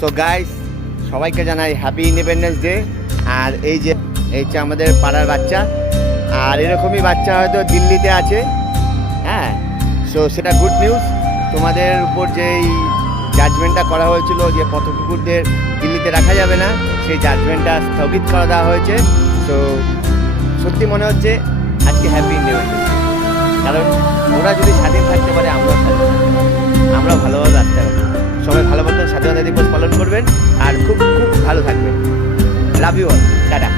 So guys, সবাইকে জানাই happy independence day. আর এই যে আমাদের পাড়ার বাচ্চা, আর এরকমই বাচ্চা হয়তো দিল্লিতে আছে। হ্যাঁ, সো সেটা গুড নিউজ। তোমাদের উপর যেই জাজমেন্টটা করা হয়েছিল যে পথ কুকুরদের দিল্লিতে রাখা যাবে না, সেই জাজমেন্টটা স্থগিত করে দেওয়া হয়েছে। সো সত্যি মনে হচ্ছে আজকে হ্যাপি ইন্ডিপেন্ডেন্স, কারণ ওরা যদি স্বাধীন থাকতে পারে, আমরাও স্বাধীন থাকতে পারি, আমরাও ভালোভাবে বাঁচতে পারবো। সবাই ভালো মতন স্বাধীনতা দিবস পালন করবেন আর খুব খুব ভালো থাকবেন। Love you all, tata.